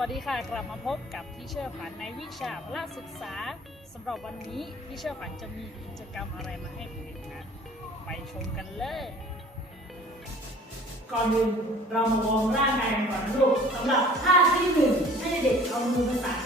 วัสดีค่ะกลับมาพบกับพี่เชื่อฝันในวิชาพละศึกษาสำหรับวันนี้พี่เชื่อฝันจะมีกิจกรรมอะไรมาให้เด็กนะไปชมกันเลย ก่อนอื่นเรามาวอร์มร่างกายกันก่อนนะลูกสำหรับท่าที่หนึ่งให้เด็กเอามือมาสาน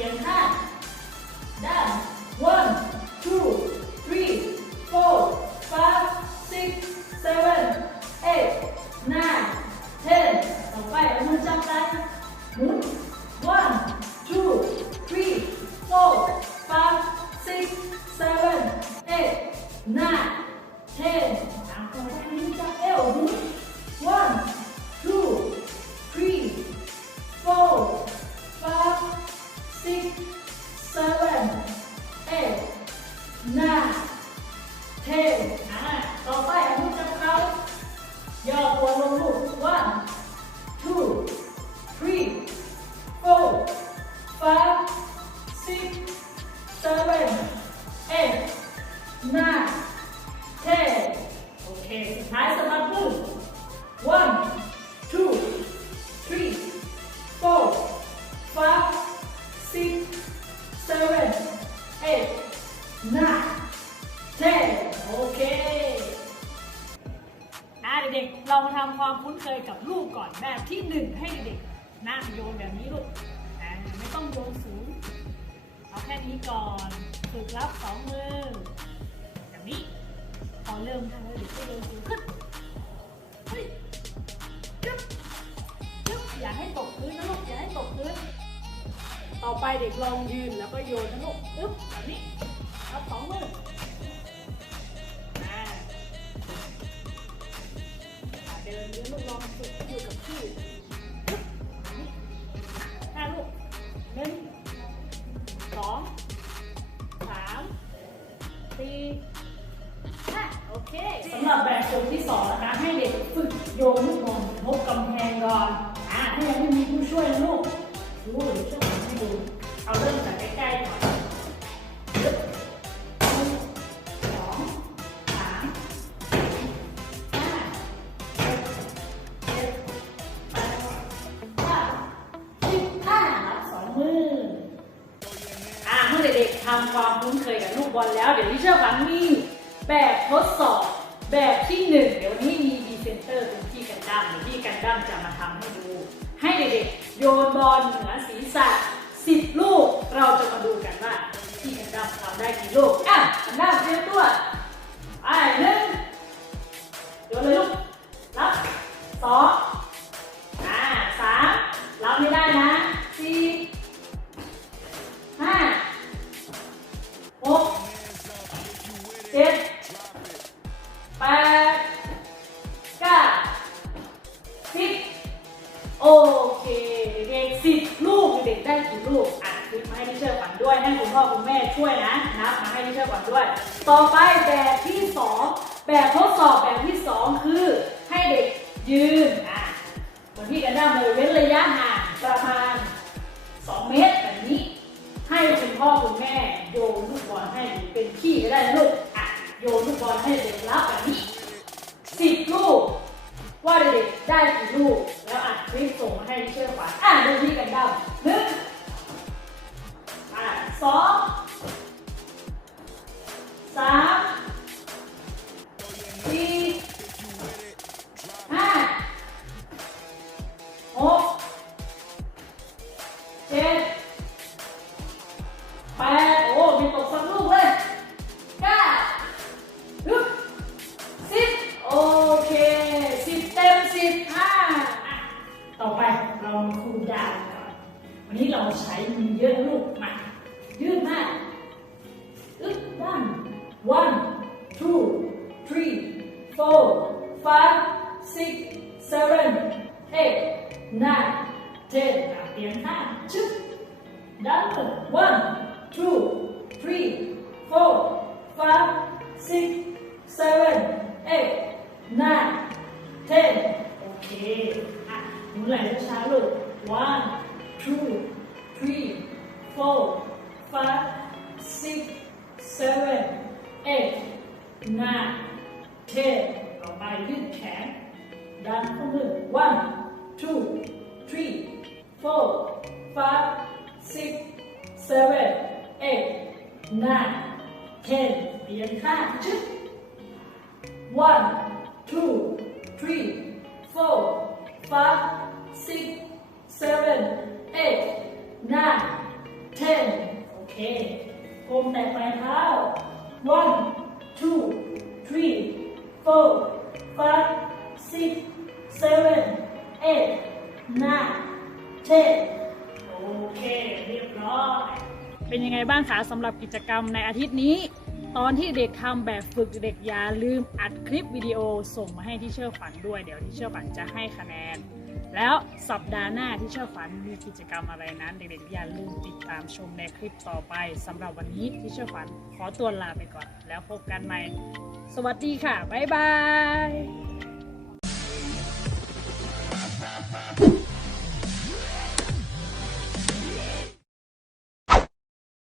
หัก โอเคสุดท้ายสำหรับมือ one two three four five six seven eight nine ten โอเคอะเด็กๆ เรามาทำความคุ้นเคยกับลูกก่อนแบบที่หนึ่งให้เด็กๆนั่งโยนแบบนี้ลูกอะไม่ต้องโยนสูง เอาแค่นี้ก่อนฝึกรับสองมือแบบนี้ อเริ่มทำแล้วเด็กก็โยนสูงขึ้นเฮ้ยจึ๊บจึ๊บอย่าให้ตกพื้นนะลูกอย่าให้ตกพื้น ต่อไปเด็กลองยืนแล้วก็โยนนะลูกอึ๊บแบบนี้รับสองมือ สองนะคะให้เด็กฝึกโยนลูกบอลพบกำแพงก่อนอ่าถ้ายังไม่มีผู้ช่วยลูกดูหรือช่วยให้ดูเอาเริ่มจากใกล้ๆก่อนหนึ่งสองสามสี่ห้าเจ็ดแปดเก้าสิบห้ารับสองมืออ่าเมื่อเด็กๆทำความคุ้นเคยกับลูกบอลแล้ว เดี๋ยวที่เชื่อฟังมี แบบที่หนึ่งเดี๋ยววันนี้มีดีเซนเตอร์เป็นพี่กันดั้มเดี๋ยวพี่กันดั้มจะมาทำให้ดู ให้เด็กๆโยนบอลเหนือศีรษะสิบลูก เราจะมาดูกันว่าพี่กันดั้มทำได้กี่ลูกอะกันดั้ม อัดคลิปมาให้ที่เชื่อฝันด้วยให้คุณพ่อคุณแม่ช่วยนะนับมาให้ที่เชื่อฝันด้วย ต่อไปแบบที่สองแบบทดสอบแบบที่สองคือให้เด็กยืนอะเหมือนที่กันด้ามเลยเว้นระยะห่างประมาณ 2 เมตรแบบนี้ ให้คุณพ่อคุณแม่โยนลูกบอลให้เป็นพี่ก็ได้ลูกอะโยนลูกบอลให้เด็กรับแบบนี้สิบลูกว่าเด็กได้กี่ลูกแล้วอัดคลิปส่งมาให้ที่เชื่อฝันอ่านดูที่กันดาหนึ่งอ่า สองสามสี่ห้าหกเจ็ดแปดโอ้มีตกสักลูกเลยเก้าฮึบสิบโอเคสิบเต็มสิบห้าต่อไปเรามาคูลดาวก่อนวันนี้เราใช้มือ four, five, six, seven, eight, nine, ten. Or by you can. Down One, two, three, four, five, six, seven, eight, nine, ten. เรียงข้างจึ๊บ one, two, three, four, five, six, เคก้มแต่ปลายเท้า one two three four five six seven eight nine ten โอเค เรียบร้อย เป็นยังไงบ้างคะสำหรับกิจกรรมในอาทิตย์นี้ ตอนที่เด็กทำแบบฝึกเด็กอย่าลืมอัดคลิปวิดีโอส่งมาให้ที่เชื่อฝันด้วย เดี๋ยวที่เชื่อฝันจะให้คะแนน แล้วสัปดาห์หน้าที่เชื่อฝันมีกิจกรรมอะไรนั้น เด็กๆอย่าลืมติดตามชมในคลิปต่อไปสำหรับวันนี้ที่เชื่อฝันขอตัวลาไปก่อน แล้วพบกันใหม่ สวัสดีค่ะ บ๊ายบาย